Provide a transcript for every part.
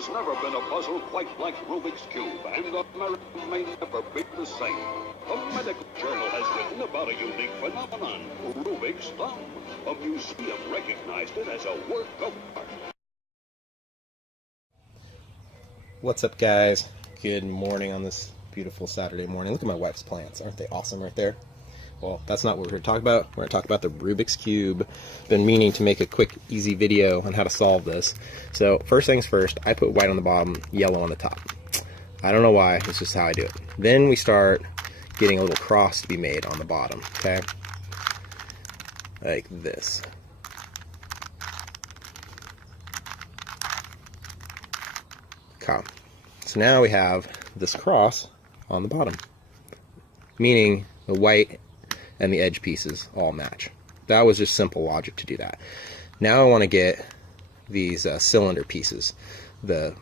There's never been a puzzle quite like Rubik's Cube, and America may never be the same. A medical journal has written about a unique phenomenon, Rubik's thumb. A museum recognized it as a work of art. What's up, guys? Good morning on this beautiful Saturday morning. Look at my wife's plants. Aren't they awesome right there? Well, that's not what we're going to talk about. We're going to talk about the Rubik's Cube. Been meaning to make a quick, easy video on how to solve this. So, first things first, I put white on the bottom, yellow on the top. I don't know why, it's just how I do it. Then we start getting a little cross to be made on the bottom, okay? Like this. Okay. So now we have this cross on the bottom, meaning the white and the edge pieces all match. That was just simple logic to do that. Now I want to get these cylinder pieces, the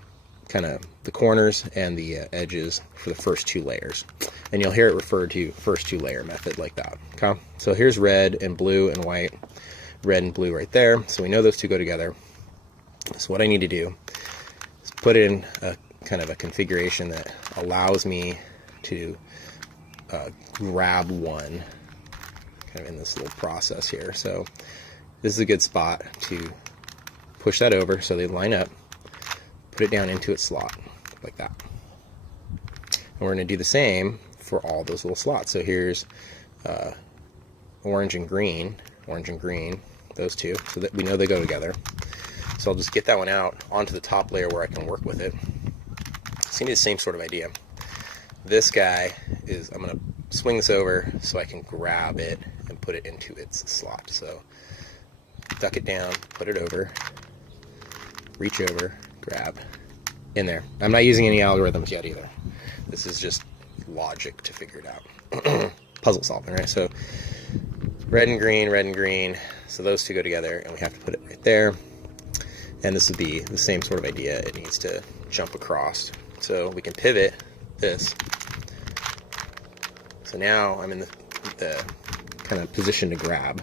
kind of the corners and the edges for the first two layers. And you'll hear it referred to first two layer method like that. Okay? So here's red and blue and white, red and blue right there. So we know those two go together. So what I need to do is put in a kind of a configuration that allows me to grab one kind of in this little process here. So this is a good spot to push that over so they line up, put it down into its slot like that. And we're going to do the same for all those little slots. So here's orange and green, those two, so that we know they go together. So I'll just get that one out onto the top layer where I can work with it. It's going to be the same sort of idea. This guy is, I'm going to swing this over so I can grab it and put it into its slot. So duck it down, put it over, reach over, grab, in there. I'm not using any algorithms yet either. This is just logic to figure it out. Puzzle solving, right? So red and green, so those two go together and we have to put it right there. And this would be the same sort of idea. It needs to jump across. So we can pivot this. So now I'm in the kind of position to grab.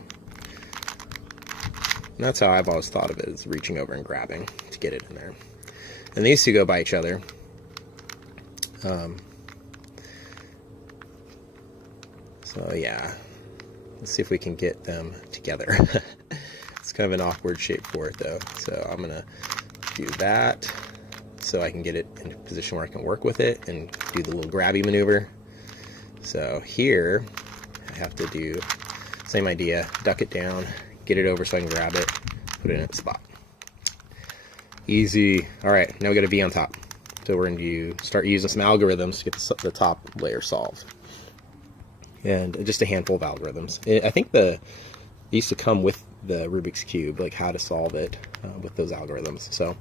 And that's how I've always thought of it, is reaching over and grabbing to get it in there. And these two go by each other. So yeah, let's see if we can get them together. It's kind of an awkward shape for it though. So I'm gonna do that so I can get it in a position where I can work with it and do the little grabby maneuver. So here I have to do same idea, duck it down, get it over so I can grab it, put it in its spot. Easy. All right, now we got a V on top. So we're going to start using some algorithms to get the top layer solved. And just a handful of algorithms. I think they used to come with the Rubik's Cube, like how to solve it with those algorithms. So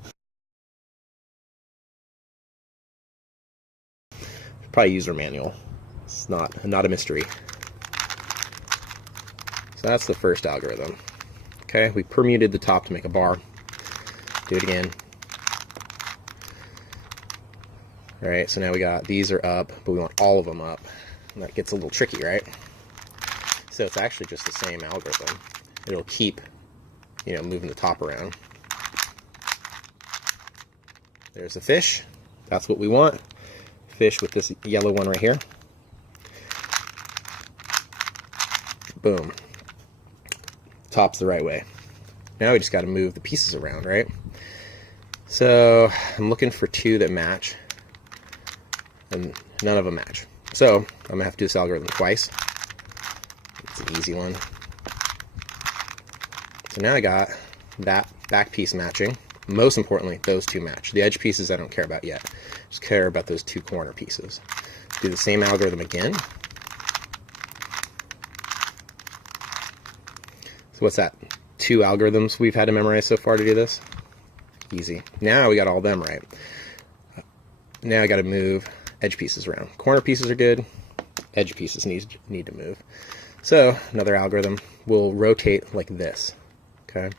probably user manual. It's not a mystery. So that's the first algorithm. Okay, we permuted the top to make a bar. Do it again. All right, so now we got these are up, but we want all of them up. And that gets a little tricky, right? So it's actually just the same algorithm. It'll keep, moving the top around. There's the fish. That's what we want. Fish with this yellow one right here. Boom. Top's the right way. Now we just got to move the pieces around, right? So I'm looking for two that match, and none of them match. So I'm gonna have to do this algorithm twice. It's an easy one. So now I got that back piece matching. Most importantly, those two match. The edge pieces I don't care about yet. Just care about those two corner pieces. Do the same algorithm again. So what's that? 2 algorithms we've had to memorize so far to do this? Easy. Now we got all them right. Now I got to move edge pieces around. Corner pieces are good. Edge pieces need to move. So another algorithm will rotate like this. Okay.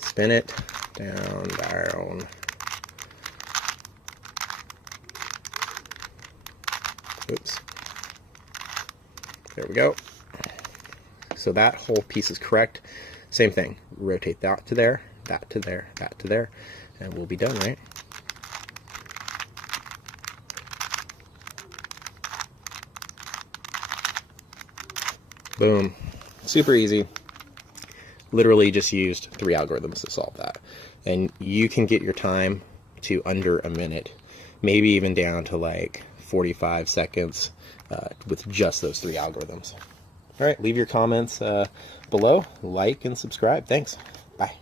Spin it down, down. Oops. There we go. So that whole piece is correct. Same thing. Rotate that to there, that to there, that to there, and we'll be done, right? Boom. Super easy. Literally just used 3 algorithms to solve that. And you can get your time to under a minute, maybe even down to like 45 seconds with just those 3 algorithms. All right, leave your comments below, like and subscribe. Thanks. Bye.